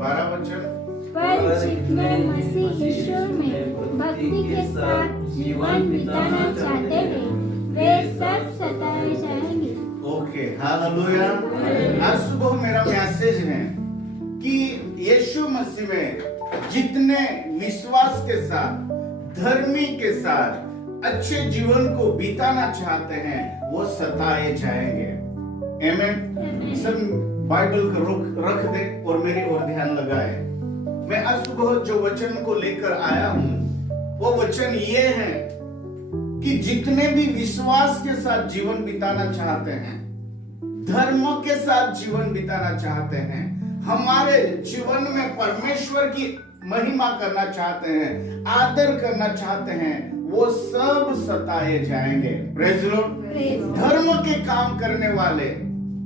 12 वचन। पर जितने मसीह यीशु में भक्ति के साथ जीवन बिताना चाहते हैं वे सब सताए जाएंगे। Okay, hallelujah. आज सुबह मेरा मैसेज है कि यीशु मसीह में जितने विश्वास के साथ, धर्मी के साथ अच्छे जीवन को बिताना चाहते हैं वो सताए जाएंगे। आमीन। सब बाइबल को रख दे और मेरी ओर ध्यान लगाए। मैं आज सुबह जो वचन को लेकर आया हूं वो वचन ये है कि जितने भी विश्वास के साथ जीवन बिताना चाहते हैं, धर्म के साथ जीवन बिताना चाहते हैं, हमारे जीवन में परमेश्वर की महिमा करना चाहते हैं, आदर करना चाहते हैं, वो सब सताए जाएंगे। Praise the Lord. धर्म के काम करने वाले,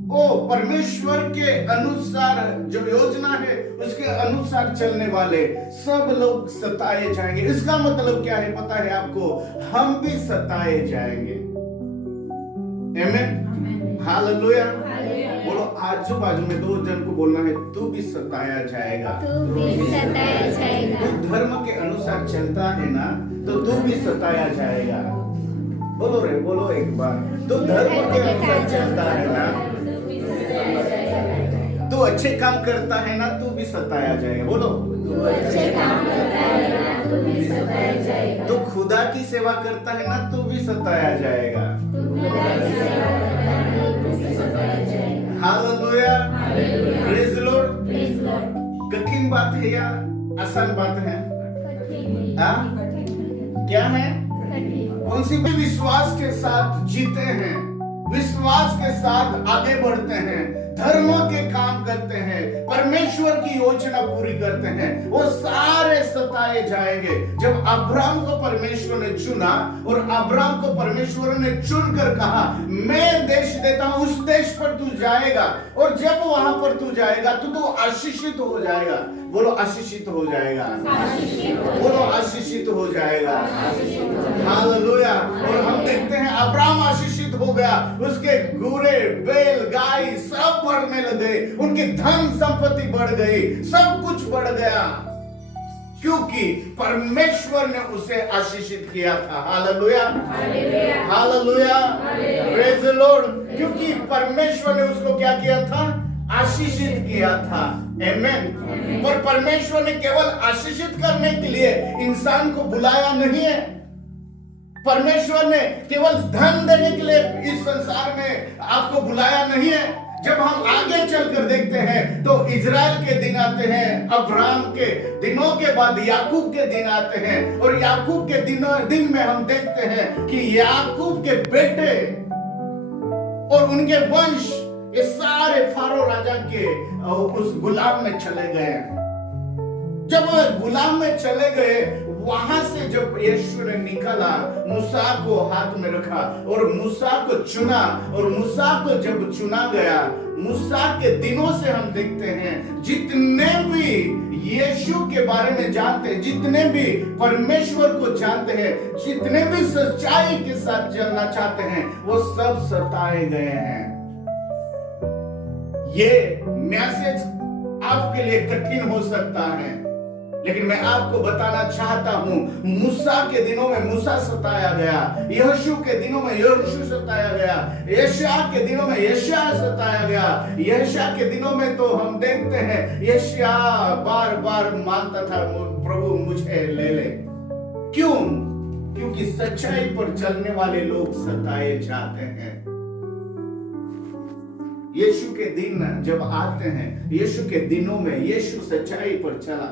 वो परमेश्वर के अनुसार जो योजना है उसके अनुसार चलने वाले सब लोग सताए जाएंगे। इसका मतलब क्या है पता है आपको? हम भी सताए जाएंगे। आमीन, हालेलुया। बोलो आजू बाजू में दो जन को बोलना है, तू भी सताया जाएगा। तू भी सताया जाएगा। तू धर्म के अनुसार चलता है ना तो तू भी सताया जाएगा। बोलो रे, बोलो एक बार। तू धर्म के अनुसार चलता है ना, तू अच्छे काम करता है ना, तू भी सताया जाएगा। बोलो, तू अच्छे काम करता है ना, तू भी सताया जाएगा। तू खुदा की सेवा करता है ना, तू भी सताया जाएगा। तू खुदा की सेवा करता है, तू भी सताया जाएगा। Hallelujah, praise the Lord. Praise the Lord. कठिन बात है या आसान बात है? कठिन। हाँ? क्या है? कठिन। कौन सी भी विश्वास के साथ जीते हैं, विश्वास के साथ आगे बढ़ते हैं, धर्म के काम करते हैं, परमेश्वर की योजना पूरी करते हैं, वो सारे सताए जाएंगे। जब अब्राहम को परमेश्वर ने चुना और अब्राहम को परमेश्वर ने चुनकर कहा मैं देश देता हूं, उस देश पर तू जाएगा और जब वहां पर तू जाएगा तो आशीषित हो जाएगा। बोलो आशीषित हो जाएगा। बोलो आशीषित हो जाएगा। हालेलुया। और हम देखते हैं अब्राहम आशीषित हो गया, उसके घोड़े, बैल, गाय सब बढ़ने लगे, उनकी धन संपत्ति बढ़ गई, सब कुछ बढ़ गया क्योंकि परमेश्वर ने उसे आशीषित किया था। Hallelujah, hallelujah, praise the Lord. क्योंकि परमेश्वर ने उसको क्या किया था? आशीषित किया था। आमीन। पर परमेश्वर ने केवल आशीषित करने के लिए इंसान को बुलाया नहीं है। परमेश्वर ने केवल धन देने के लिए इस संसार में आपको बुलाया नहीं है। जब हम आगे चलकर देखते हैं तो इजराइल के दिन आते हैं, अब्राहम के दिनों के बाद याकूब के दिन आते हैं और याकूब के दिन में हम देखते हैं कि याकूब के बेटे और उनके वंश ये सारे फारो राजा के उस गुलाम में चले गए। जब गुलाम में चले गए, वहां से जब यीशु ने निकाला, मूसा को हाथ में रखा और मूसा को चुना और मूसा को जब चुना गया, मूसा के दिनों से हम देखते हैं जितने भी यीशु के बारे में जानते हैं, जितने भी परमेश्वर को जानते हैं, जितने भी सच्चाई के साथ चलना चाहते हैं, वो सब सताए गए हैं। ये मैसेज आपके लिए कठिन हो सकता है, लेकिन मैं आपको बताना चाहता हूं मूसा के दिनों में मूसा सताया गया, यहोशू के दिनों में यहोशू सताया गया, यशायाह के दिनों में यशायाह सताया गया। यशायाह के दिनों में तो हम देखते हैं यशायाह बार बार मांगता था प्रभु मुझे ले ले। क्यों? क्योंकि सच्चाई पर चलने वाले लोग सताए जाते हैं। यीशु के दिन जब आते हैं, यीशु के दिनों में यीशु सच्चाई पर चला,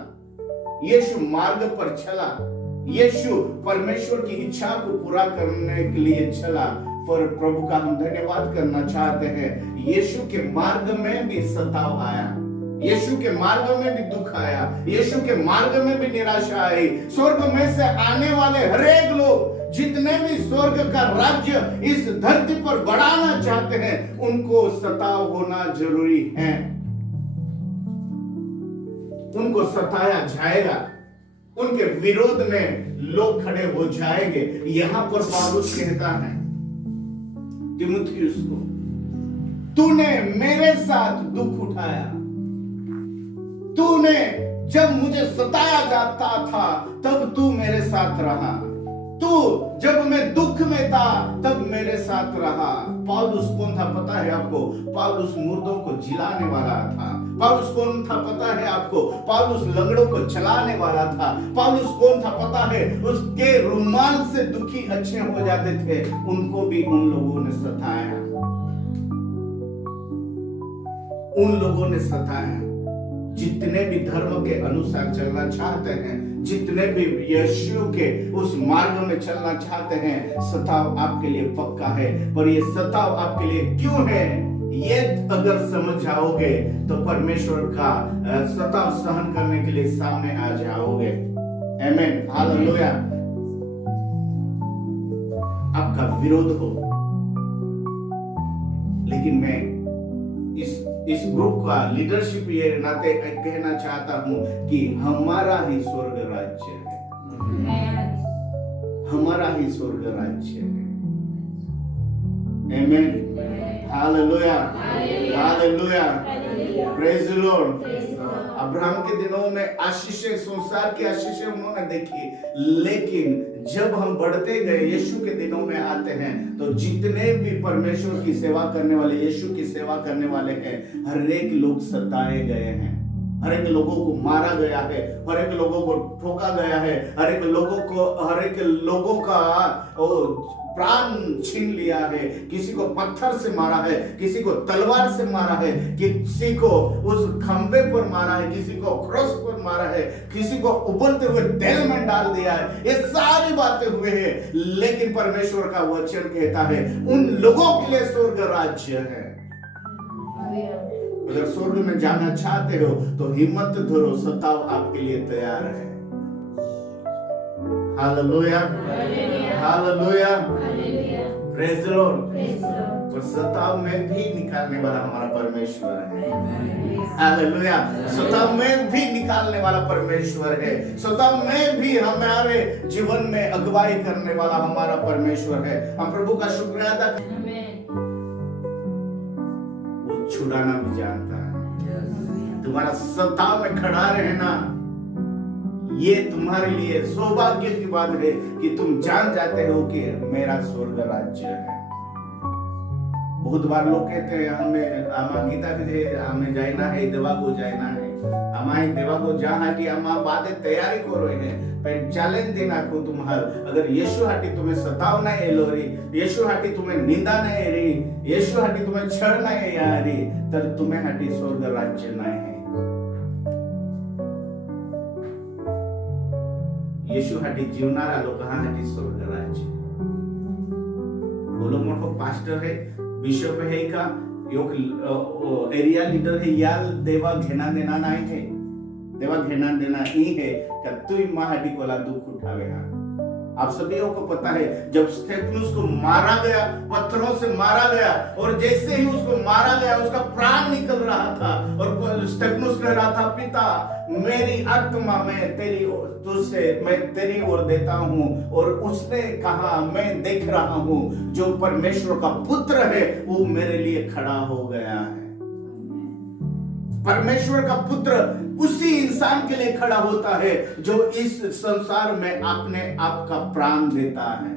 यीशु मार्ग पर चला, यीशु परमेश्वर की इच्छा को पूरा करने के लिए चला। पर प्रभु का हम धन्यवाद करना चाहते हैं, यीशु के मार्ग में भी सताव आया, यीशु के मार्ग में भी दुख आया, यीशु के मार्ग में भी निराशा आई। स्वर्ग में से आने वाले हरेक लोग जितने भी स्वर्ग का राज्य इस धरती पर बढ़ाना चाहते हैं, उनको सताव होना जरूरी है। उनको सताया जाएगा, उनके विरोध में लोग खड़े हो जाएंगे। यहां पर पौलुस कहता है तीमुथियुस को, तूने मेरे साथ दुख उठाया, तूने जब मुझे सताया जाता था तब तू मेरे साथ रहा, तू जब मैं दुख में था तब मेरे साथ रहा। पौलुस कौन था पता है आपको? पौलुस मुर्दों को जिलाने वाला था। पौलुस कौन था पता है आपको? पौलुस लंगड़ों को चलाने वाला था। पौलुस कौन था पता है? उसके रुमाल से दुखी अच्छे हो जाते थे, उनको भी उन लोगों ने सताया, उन लोगों ने सताया। जितने भी धर्म के अनुसार चलना चाहते हैं, जितने भी यीशु के उस मार्ग में चलना चाहते हैं, सताव आपके लिए पक्का है। पर ये सताव आपके लिए क्यों है, ये अगर समझ जाओगे तो परमेश्वर का सताव सहन करने के लिए सामने आ जाओगे। आमीन, हालेलुया। आपका विरोध हो, लेकिन मैं इस ग्रुप का लीडरशिप ये नाते कहना चाहता हूं कि हमारा ही स्वर्ग राज्य है, हमारा ही स्वर्ग राज्य है। आमीन, hallelujah, hallelujah, praise the Lord. Abraham के दिनों में आशीषें, संसार की आशीषें उन्होंने देखी, लेकिन जब हम बढ़ते गए यीशु के दिनों में आते हैं तो जितने भी परमेश्वर की सेवा करने वाले, यीशु की सेवा करने वाले हैं, हर एक लोग सताए गए हैं, हर एक लोगों को मारा गया है, हर एक लोगों को ठोका गया है, हर एक लोगों का प्राण छीन लिया है। किसी को पत्थर से मारा है, किसी को तलवार से मारा है, किसी को उस खंबे पर मारा है, किसी को क्रॉस पर मारा है, किसी को उबलते हुए तेल में डाल दिया है। ये सारी बातें हुए हैं, लेकिन परमेश्वर का वचन कहता है उन लोगों के लिए स्वर्ग राज्य है। अगर स्वर्ग में जाना चाहते हो तो हिम्मत धरो, सताव आपके लिए तैयार है। Hallelujah, hallelujah, praise the Lord. और सताव में भी निकालने वाला हमारा परमेश्वर है। हालेलुया, सताव में भी निकालने वाला परमेश्वर है। सताव में भी हमारे जीवन में अगुवाई करने वाला हमारा परमेश्वर है। हम प्रभु का शुक्रिया अदा करते हैं। वो छुड़ाना भी जानता है। तुम्हारा सताव में खड़ा रहना, ये तुम्हारे लिए सौभाग्य की बात है कि तुम जान जाते हो कि मेरा स्वर्ग राज्य है। बहुत बार लोग कहते हैं हमें गीता के हमें जाना है, देवा को जाना है, हमारे देवा को जाना कि हम बातें तैयारी करो है। पर चैलेंज देना को तुम्हारे, अगर यीशु हाटी तुम्हें सताव नहीं लो रही, यीशु हाटी तुम्हें निंदा नहीं रही, यीशु हाटी तुम्हें छड़ नहीं आ रही, तब तुम्हें हाटी स्वर्ग राज्य नहीं है। यीशु हाटी जीवनारा लोक हाटी स्वर्ग राज्य। बोलो मोठो पास्टर है, बिशप है का, योग एरिया लीडर है, या देवा घेना देना नहीं है। देवा घेना देना ही है कि तू महाडी कोला दुख उठावे। आप सभी को पता है जब स्टेफनुस को मारा गया, पत्थरों से मारा गया, और जैसे ही उसको मारा गया उसका प्राण निकल रहा था, और स्टेफनुस कह रहा था, पिता मेरी आत्मा मैं तेरी ओर देता हूं। और उसने कहा मैं देख रहा हूं जो परमेश्वर का पुत्र है वो मेरे लिए खड़ा हो गया है। परमेश्वर का पुत्र उसी इंसान के लिए खड़ा होता है जो इस संसार में अपने आप का प्राण देता है,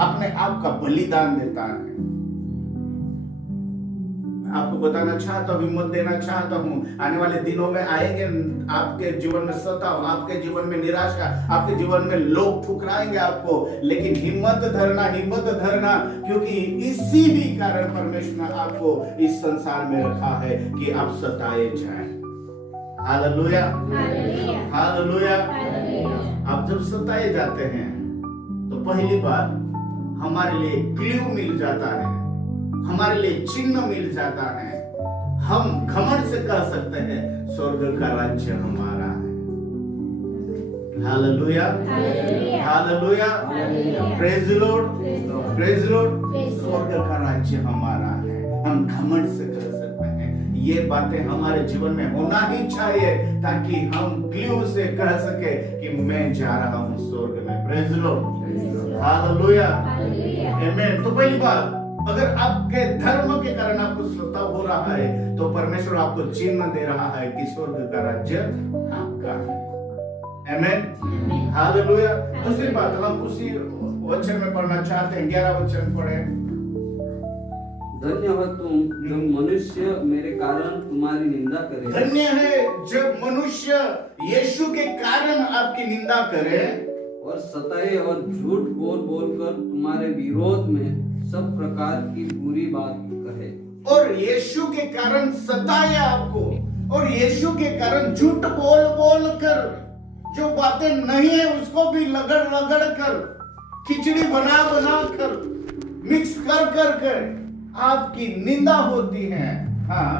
अपने आप का बलिदान देता है। आपको बताना चाहता हूँ, हिम्मत देना चाहता हूँ, आने वाले दिनों में आएंगे आपके जीवन में सताव, आपके जीवन में निराशा, आपके जीवन में लोग ठुकराएंगे आपको, लेकिन हिम्मत धरना, क्योंकि इसी भी कारण परमेश्वर ने आपको इस संसार में रखा है कि आप सताए जाएं। Hallelujah, hallelujah. आप जब सताए जाते हैं तो पहली बार हमारे लिए क्लू मिल जाता है, हमारे लिए चिन्ह मिल जाता है। हम घमंड से कह सकते हैं स्वर्ग का राज्य हमारा है। Hallelujah, hallelujah, praise the Lord, praise the Lord. स्वर्ग का राज्य हमारा है, हम घमंड से कह सकते हैं। ये बातें हमारे जीवन में होना ही चाहिए ताकि हम क्लू से कह सके कि मैं जा रहा हूँ स्वर्ग में। प्रेज द लॉर्ड, हालेलुया, आमीन। तो पहली बात अगर आपके धर्म के कारण आपको सताव हो रहा है तो परमेश्वर आपको चिन्ह दे रहा है कि स्वर्ग का राज्य आपका है। आमीन, हालेलुया। दूसरी बात हम उसी वचन में पढ़ना चाहते हैं, 11 वचन पढ़े। धन्य हो तुम जब मनुष्य मेरे कारण तुम्हारी निंदा करे। धन्य है जब मनुष्य यीशु के कारण आपकी निंदा करे और सताए और झूठ बोल बोल कर तुम्हारे विरोध में सब प्रकार की बुरी बात कहे। और यीशु के कारण सताए आपको, और यीशु के कारण झूठ बोल बोल कर जो बातें नहीं है उसको भी रगड़ रगड़ कर, खिचड़ी बना बना कर, मिक्स कर कर आपकी निंदा होती है। हाँ,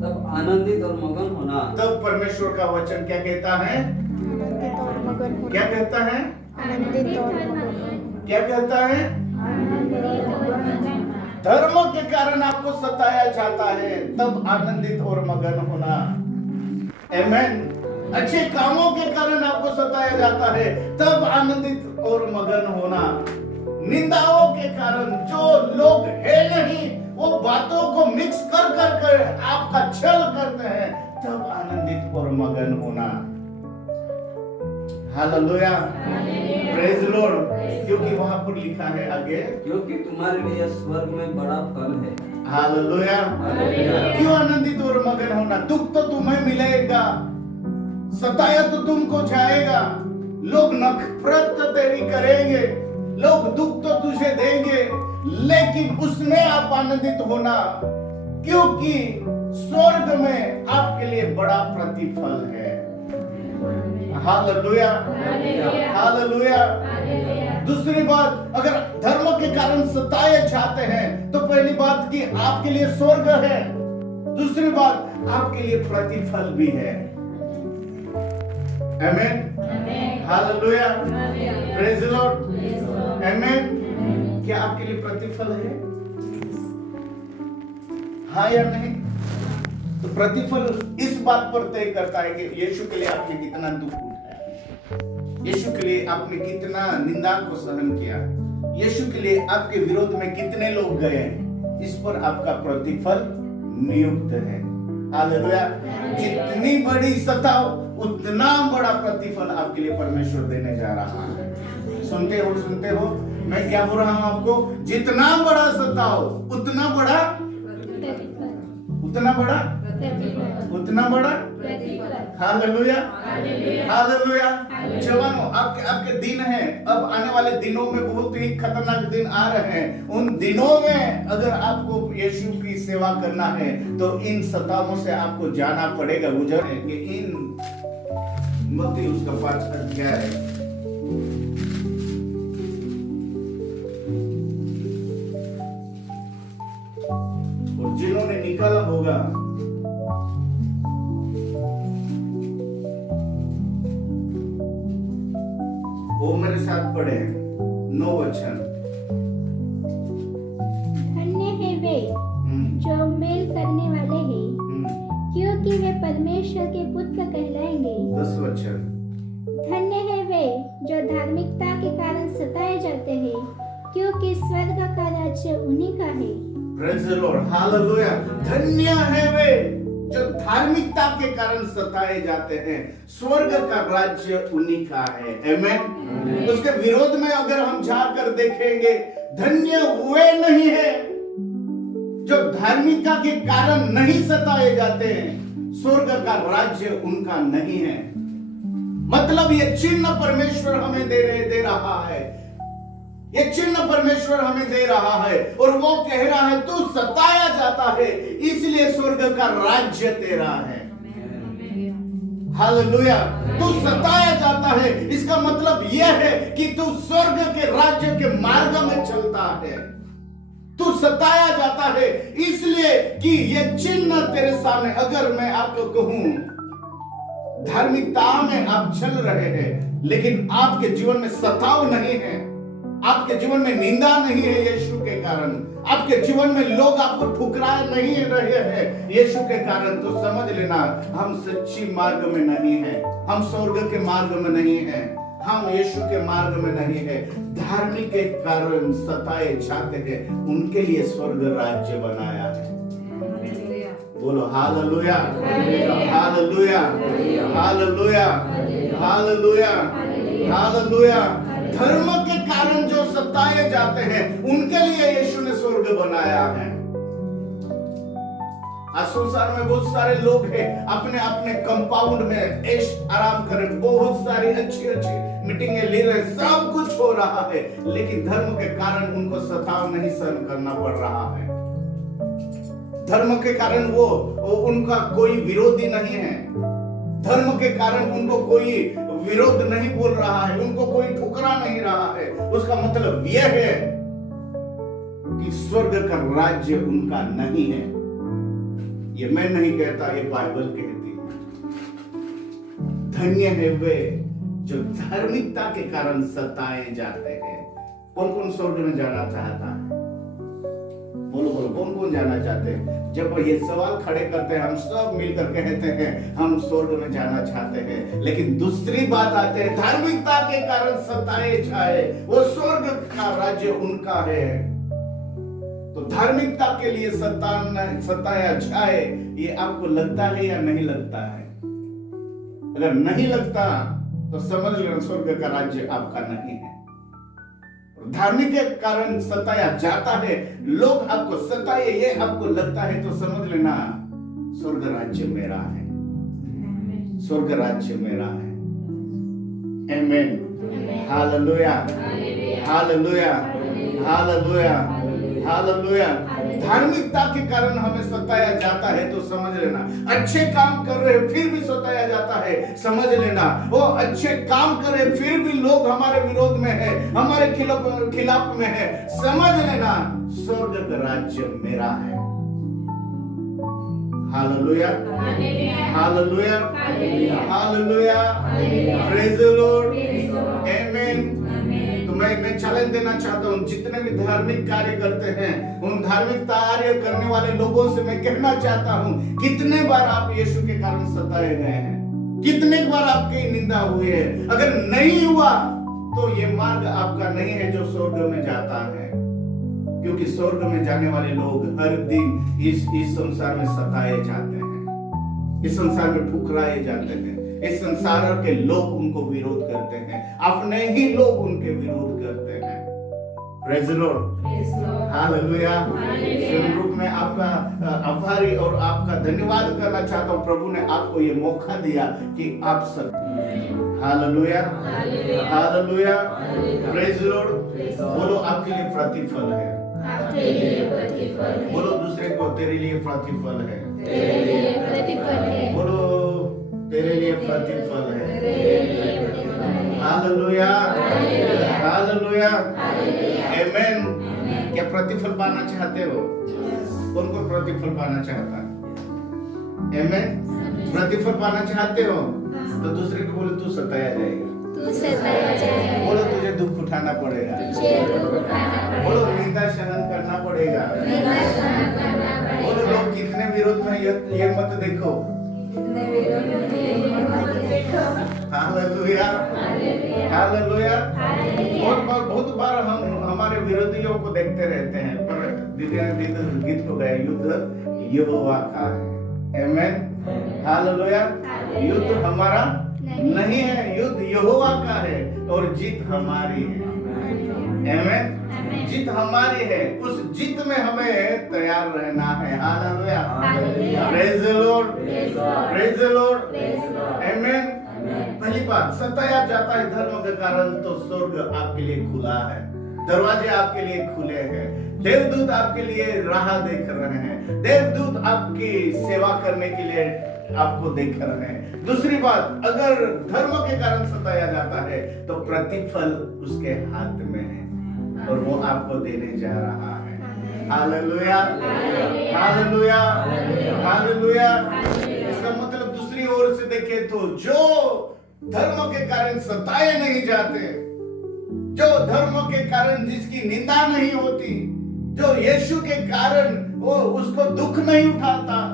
तब आनंदित और मगन होना। तब परमेश्वर का वचन क्या कहता है? आनंदित और मगन होना। क्या कहता है? आनंदित और मगन। क्या कहता है? आनंदित और मगन। धर्म के कारण आपको सताया जाता है, तब आनंदित और मगन होना। आमीन। अच्छे कामों के कारण आपको सताया जाता है, तब आनंदित और मगन होना। निंदाओं के कारण जो लोग है नहीं वो बातों को मिक्स कर आपका छल करते हैं, तब आनंदित और मगन होना। Hallelujah, praise Lord. क्योंकि वहां पर लिखा है आगे, क्योंकि तुम्हारे लिए स्वर्ग में बड़ा फल है। हालेलुया। हालेलुया। क्यों आनंदित और मगन होना? दुख तो तुम्हें मिलेगा, सताया तो तुमको जाएगा, लोग नफरत तेरी करेंगे, लोग दुख तो तुझे देंगे, लेकिन उसमें आप आनंदित होना, क्योंकि स्वर्ग में आपके लिए बड़ा प्रतिफल है। Hallelujah, hallelujah. दूसरी बात, अगर धर्म के कारण सताए जाते हैं तो पहली बात कि आपके लिए स्वर्ग है, दूसरी बात आपके लिए प्रतिफल भी है। आमीन, हालेलुया, प्रेज द लॉर्ड। आमीन। क्या आपके लिए प्रतिफल है? हाँ या नहीं? तो प्रतिफल इस बात पर तय करता है कि यीशु के लिए आपने कितना दुख उठाया, यीशु के लिए आपने कितना निंदा को सहन किया, यीशु के लिए आपके विरोध में कितने लोग गए, इस पर आपका प्रतिफल नियुक्त है। हालेलुया। जितनी बड़ी सताव उतना बड़ा प्रतिफल आपके लिए परमेश्वर देने जा रहा है। सुनते हो मैं क्या बोल रहा हूं आपको? जितना बड़ा सताव उतना बड़ा हालेलुया, हालेलुया। जवानों, आपके दिन है, अब आने वाले दिनों में बहुत ही खतरनाक दिन आ रहे हैं। उन दिनों में अगर आपको यीशु की सेवा करना है तो इन सतावों से आपको जाना पड़ेगा, गुजरने कि इन मत्ती उसका 5 अध्याय है। और जिन्होंने निकाला होगा वो मेरे साथ पढ़े 9 वचन। धन्य है वे जो मेल करने वाले हैं, क्योंकि वे परमेश्वर के पुत्र कहलाएंगे। 10 वचन। धन्य है वे जो धार्मिकता के कारण सताए जाते हैं, क्योंकि स्वर्ग का राज्य उन्हीं का है। Praise the Lord, hallelujah. धन्य है वे जो धार्मिकता के कारण सताए जाते हैं, स्वर्ग का राज्य उन्हीं का है। आमीन। उसके विरोध में अगर हम जाकर देखेंगे, धन्य वे नहीं है जो धार्मिकता के कारण नहीं सताए जाते हैं, स्वर्ग का राज्य उनका नहीं है। मतलब ये चिन्ह परमेश्वर हमें दे रहा है, ये चिन्ह परमेश्वर हमें दे रहा है, और वो कह रहा है तू सताया जाता है इसलिए स्वर्ग का राज्य तेरा है। हालेलुया। तू सताया जाता है इसका मतलब यह है कि तू स्वर्ग के राज्य के मार्ग में चलता है। तू सताया जाता है इसलिए कि यह चिन्ह तेरे सामने, अगर मैं आपको कहूं धार्मिकता में आप चल रहे हैं लेकिन आपके जीवन में सताव नहीं है, आपके जीवन में निंदा नहीं है यीशु के कारण, आपके जीवन में लोग आपको ठुकराए नहीं रहे हैं यीशु के कारण, तो समझ लेना हम सच्ची मार्ग में नहीं है, हम स्वर्ग के मार्ग में नहीं है। हम यीशु के मार्ग में नहीं है, धार्मिक के कारण सताए जाते हैं, उनके लिए स्वर्ग राज्य बनाया है। बोलो hallelujah, hallelujah, hallelujah, hallelujah, hallelujah. धर्म के कारण जो सताए जाते हैं उनके लिए यीशु ने स्वर्ग बनाया है। आज संसार में बहुत सारे लोग हैं, अपने अपने कंपाउंड में ऐश आराम कर रहे, बहुत सारी अच्छी अच्छी मीटिंगें ले रहे, सब कुछ हो रहा है, लेकिन धर्म के कारण उनको सताव नहीं सहन करना पड़ रहा है। धर्म के कारण वो उनका कोई विरोधी नहीं है, धर्म के कारण उनको कोई विरोध नहीं बोल रहा है, उनको कोई ठुकरा नहीं रहा है। उसका मतलब यह है कि स्वर्ग का राज्य उनका नहीं है। ये मैं नहीं कहता, ये बाइबल कहती है। धन्य है वे जो धार्मिकता के कारण सताए जाते हैं। कौन कौन स्वर्ग में जाना चाहता है? बोलो बोलो, कौन कौन जाना चाहते हैं? जब ये सवाल खड़े करते हैं, हम सब मिलकर कहते हैं हम स्वर्ग में जाना चाहते हैं, लेकिन दूसरी बात आते हैं, धार्मिकता के कारण सताए जाए, वो स्वर्ग का राज्य उनका है। तो धार्मिकता के लिए सताया जाए, ये आपको लगता है या नहीं लगता है? अगर नहीं लगता तो समझ लेना स्वर्ग का राज्य आपका नहीं है। धार्मिक के कारण सताया जाता है, लोग आपको सताए, ये आपको लगता है, तो समझ लेना स्वर्ग राज्य मेरा है, स्वर्ग राज्य मेरा है। आमीन, हालेलुया, हालेलुया, हालेलुया, हालेलुया। धार्मिकता के कारण हमें सताया जाता है तो समझ लेना, अच्छे काम कर रहे फिर भी सताया जाता है, समझ लेना वो अच्छे काम कर रहे फिर भी लोग हमारे विरोध में है, हमारे खिलाफ में है, समझ लेना स्वर्ग का राज्य मेरा है। Hallelujah, hallelujah, hallelujah, praise the Lord, आमीन। तो मैं चैलेंज देना चाहता हूँ, जितने भी धार्मिक कार्य करते हैं उन धार्मिक कार्य करने वाले लोगों से मैं कहना चाहता हूँ, कितने बार आप यीशु के कारण सताए गए हैं, कितने बार आपकी निंदा हुई है? अगर नहीं हुआ तो ये मार्ग आपका नहीं है जो स्वर्ग में जाता है, क्योंकि स्वर्ग में जाने वाले लोग हर दिन इस संसार में सताए जाते हैं, इस संसार में ठुकराए जाते हैं, इस संसार के लोग उनको विरोध करते हैं, अपने ही लोग उनके विरोध करते हैं। Praise the Lord, hallelujah. रूप में आपका आभारी और आपका धन्यवाद करना चाहता हूँ, प्रभु ने आपको ये मौका दिया कि आप सब hallelujah, hallelujah, praise the Lord. बोलो आपके लिए प्रतिफल है, बोलो दूसरे को तेरे लिए प्रतिफल है, बोलो तेरे लिए प्रतिफल है। हालेलुया, हालेलुया, आमीन। क्या प्रतिफल पाना चाहते हो? कौन कौन प्रतिफल पाना चाहता है? आमीन। प्रतिफल पाना चाहते हो तो दूसरे को बोलो तू सताया जाएगा, तू सताया जाएगा, बोलो तुझे दुख उठाना पड़ेगा, तुझे दुख उठाना पड़ेगा, बोलो निंदा सहन करना पड़ेगा, निंदा सहन करना पड़ेगा, बोलो लोग कितने विरोध में ये मत देखो। Hallelujah, hallelujah. बहुत बार हम हमारे विरोधियों को देखते रहते हैं, पर गीत को गए, युद्ध यहोवा का है। आमीन, हालेलुया। युद्ध हमारा नहीं है, युद्ध यहोवा का है और जीत हमारी है। आमीन, जीत हमारी है, उस जीत में हमें तैयार रहना है। Hallelujah, praise the Lord, praise the Lord, आमीन। पहली बात, सताया जाता है धर्म के कारण तो स्वर्ग आपके लिए खुला है, दरवाजे आपके लिए खुले हैं, देवदूत आपके लिए राह देख रहे हैं, देवदूत आपकी सेवा करने के लिए आपको देख रहे हैं। दूसरी बात, अगर धर्म के कारण सताया जाता है तो प्रतिफल उसके हाथ में है और वो आपको देने जा रहा है। Hallelujah, hallelujah, hallelujah. इसका मतलब दूसरी ओर से देखें तो जो धर्म के कारण सताए नहीं जाते, जो धर्म के कारण जिसकी निंदा नहीं होती, जो यीशु के कारण वो उसको दुख नहीं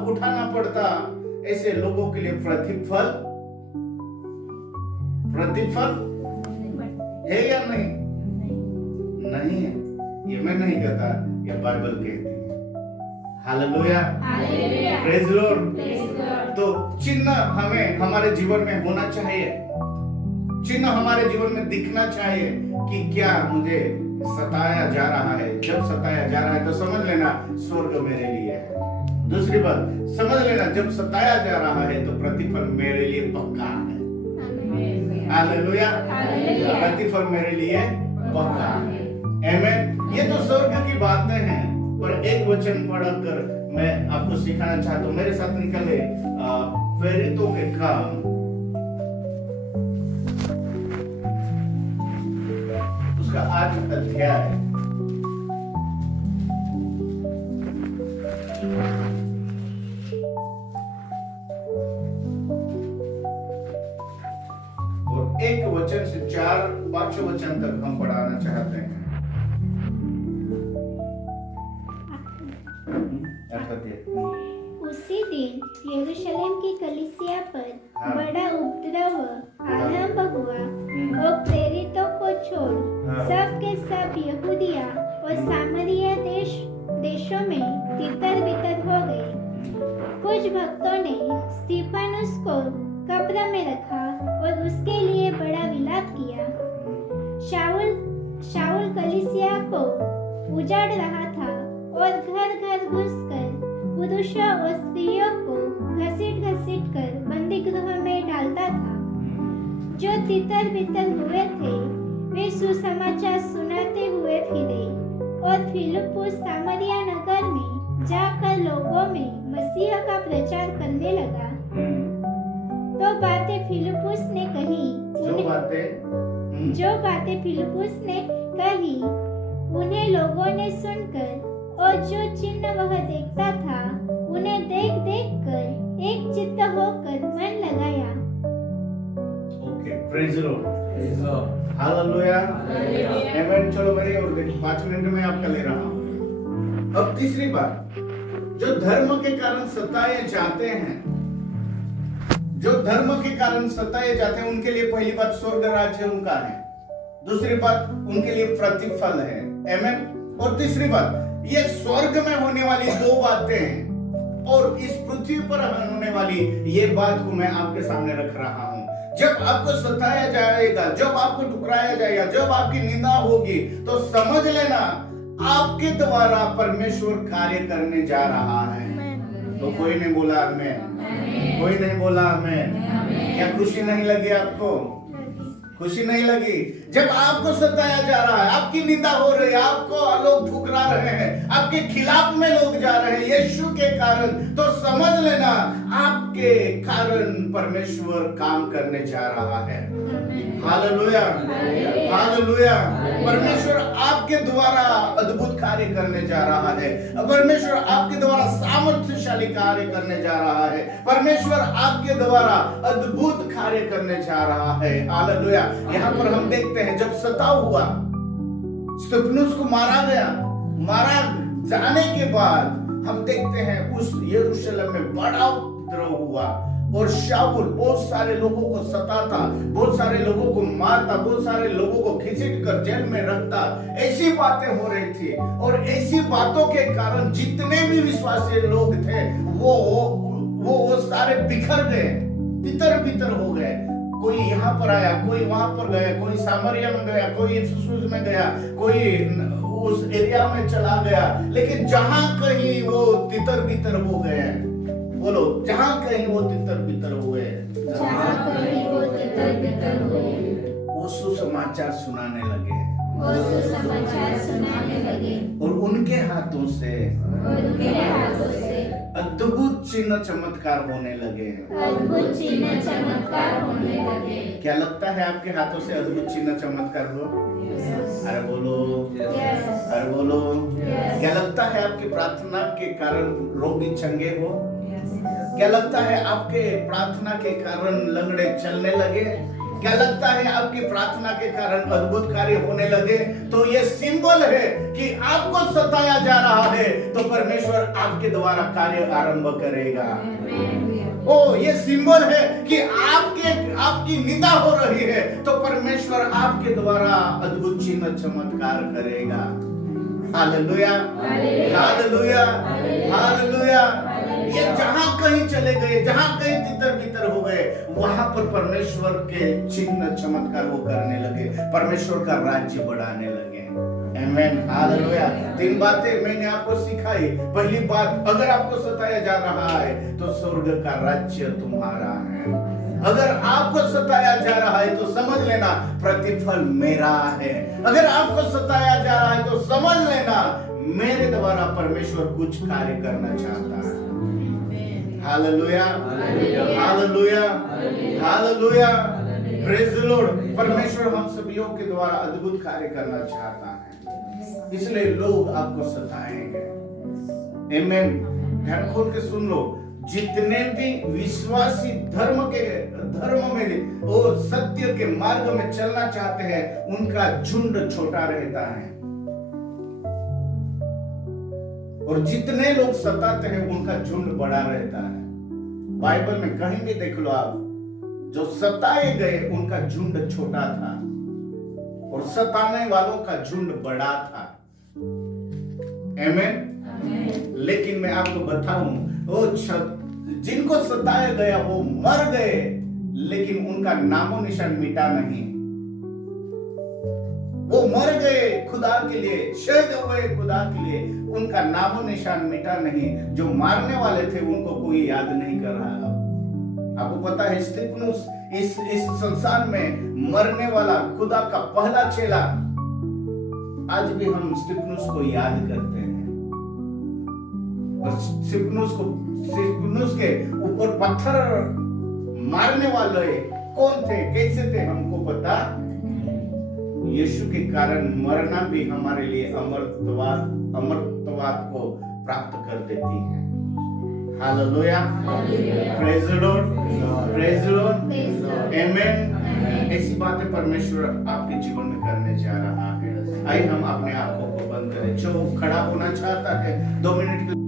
उठाना पड़ता, ऐसे लोगों के लिए प्रतिफल है या नहीं? नहीं है। ये मैं नहीं कहता, ये बाइबल कहती है। Hallelujah, praise Lord. तो चिन्ह हमें हमारे जीवन में होना चाहिए, चिन्ह हमारे जीवन में दिखना चाहिए कि क्या मुझे सताया जा रहा है। जब सताया जा रहा है तो समझ लेना स्वर्ग मेरे लिए है। दूसरी बात समझ लेना, जब सताया जा रहा है तो प्रतिफल मेरे लिए पक्का है। हालेलुया, प्रतिफल मेरे लिए पक्का है। आमीन। ये तो स्वर्ग की बातें हैं, पर एक वचन पढ़कर मैं आपको सिखाना चाहता हूँ। मेरे साथ निकले प्रेरितों के काम, उसका 8 अध्याय। और 1 वचन से 4-5 वचन तक हम पढ़ाना चाहते हैं। उसी दिन यरूशलेम की कलीसिया पर बड़ा उपद्रव आरंभ हुआ और प्रेरितों को छोड़ सब के सब यहूदिया और सामरिया देशों में तितर-बितर हो गए। कुछ भक्तों ने स्तिफनुस को कब्र में रखा और उसके लिए बड़ा विलाप किया। शाऊल कलीसिया को उजाड़ रहा था और घर घर घुसकर पुरुषों और स्त्रियों को घसीट कर बंदी गृह में डालता था। जो तितर बितर हुए थे वे सुसमाचार सुनाते हुए फिरे और फिलिप्पुस सामरिया नगर में जाकर लोगों में मसीह का प्रचार करने लगा। तो बातें फिलिप्पुस ने कही, जो बातें फिलिप्पुस ने कही उन्हें लोगों ने सुनकर और जो चिन्ह वह देखता था उन्हें देख कर एक चित्त होकर मन लगाया। ओके, प्रेज लॉर्ड, हालेलुया, आमीन। चलो मेरी और देखो, 5 मिनट में आपका ले रहा हूँ। अब तीसरी बात, जो धर्म के कारण सताए जाते हैं, जो धर्म के कारण सताए जाते हैं उनके लिए पहली बात स्वर्ग राज्य उनका है। दूसरी बात उनके लिए प्रतिफल है। आमीन। और तीसरी बात, ये स्वर्ग में होने वाली 2 बातें हैं और इस पृथ्वी पर होने वाली ये बात को मैं आपके सामने रख रहा हूं। जब आपको सताया जाएगा, जब आपको ठुकराया जाएगा, जब आपकी निंदा होगी, तो समझ लेना आपके द्वारा परमेश्वर कार्य करने जा रहा है। तो कोई नहीं बोला आमीन, कोई नहीं बोला आमीन। क्या खुशी नहीं लगी आपको? खुशी नहीं लगी? जब आपको सताया जा रहा है, आपकी निंदा हो रही है, आपको लोग ठुकरा रहे हैं, आपके खिलाफ में लोग जा रहे हैं यीशु के कारण, तो समझ लेना आपके कारण परमेश्वर काम करने जा रहा है। Hallelujah, hallelujah. परमेश्वर आपके द्वारा अद्भुत कार्य करने जा रहा है। परमेश्वर आपके द्वारा सामर्थ्यशाली कार्य करने जा रहा है। परमेश्वर आपके द्वारा अद्भुत कार्य करने जा रहा है। हालेलुया। यहाँ पर हम देखते हैं जब सताव हुआ, स्तिफनुस को मारा गया, मारा जाने के बाद हम देखते हैं उस यरूशलेम में बड़ा उपद्रव हुआ और शाऊल बहुत सारे लोगों को सताता, बहुत सारे लोगों को मारता, बहुत सारे लोगों को घसीट कर जेल में रखता। ऐसी बातें हो रही थी और ऐसी बातों के कारण जितने भी विश्वासी लोग थे वो सारे बिखर गए, तितर बितर हो गए। कोई यहाँ पर आया, कोई वहां पर गया, कोई सामरिया में गया, कोई इफिसुस में गया, कोई उस एरिया में चला गया, लेकिन जहां कहीं वो तितर बितर हो गए। बोलो, जहां कहीं वो तितर बितर हुए, जहां कहीं वो तितर बितर हुए, वो सुसमाचार सुनाने लगे, वो सुसमाचार सुनाने लगे और उनके हाथों से अद्भुत चिन्ह चमत्कार होने लगे। अद्भुत चिन्ह चमत्कार होने लगे। क्या लगता है आपके हाथों से अद्भुत चिन्ह चमत्कार हो? अरे बोलो, अरे बोलो। क्या लगता है आपकी प्रार्थना के कारण रोगी चंगे हो? क्या लगता है आपके प्रार्थना के कारण लंगड़े चलने लगे? क्या लगता है आपकी प्रार्थना के कारण अद्भुत कार्य होने लगे? तो ये सिंबल है कि आपको सताया जा रहा है तो परमेश्वर आपके द्वारा कार्य आरंभ करेगा। ओ ये सिंबल है कि आपकी निंदा हो रही है तो परमेश्वर आपके द्वारा अद्भुत चिन्ह चमत्कार करेगा। Hallelujah, hallelujah, hallelujah. ये जहां कहीं चले गए, जहां कहीं तितर बितर हो गए, वहां पर परमेश्वर के चिन्ह चमत्कार वो करने लगे, परमेश्वर का राज्य बढ़ाने लगे। आमीन, हालेलुया। 3 बातें मैंने आपको सिखाई। पहली बात, अगर आपको सताया जा रहा है तो स्वर्ग का राज्य तुम्हारा है। अगर आपको सताया जा रहा है तो समझ लेना प्रतिफल मेरा है। अगर आपको सताया जा रहा है तो समझ लेना मेरे द्वारा परमेश्वर कुछ कार्य करना चाहता है। Hallelujah, hallelujah, hallelujah, praise the Lord. परमेश्वर हम सभी के द्वारा अद्भुत कार्य करना चाहता है, इसलिए लोग आपको सताएंगे। आमीन। ध्यान खोल के सुन लो, जितने भी विश्वासी धर्म में वो सत्य के मार्ग में चलना चाहते हैं, उनका झुंड छोटा रहता है, और जितने लोग सताते हैं उनका झुंड बड़ा रहता है। बाइबल में कहीं भी देख लो आप, जो सताए गए उनका झुंड छोटा था और सताने वालों का झुंड बड़ा था। आमीन। लेकिन मैं आपको बताऊं, वो जिनको सताया गया वो मर गए, लेकिन उनका नामो निशान मिटा नहीं। वो मर गए खुदा के लिए, शहीद हो गए खुदा के लिए, उनका नामो निशान मिटा नहीं। जो मारने वाले थे उनको कोई याद नहीं कर रहा। आपको पता है स्तिफनुस इस संसार में मरने वाला खुदा का पहला चेला, आज भी हम स्तिफनुस को याद करते हैं। और स्तिफनुस के ऊपर पत्थर मारने वाले कौन थे, कैसे थे, हमको पता। यीशु के कारण मरना भी हमारे लिए अमरत्ववाद को प्राप्त कर देती है। Hallelujah, praise the Lord, praise the Lord, आमीन। ऐसी बातें परमेश्वर आपके जीवन में करने जा रहा है। आइए हम अपने आंखों को बंद करें। जो खड़ा होना चाहता है 2 मिनट के लिए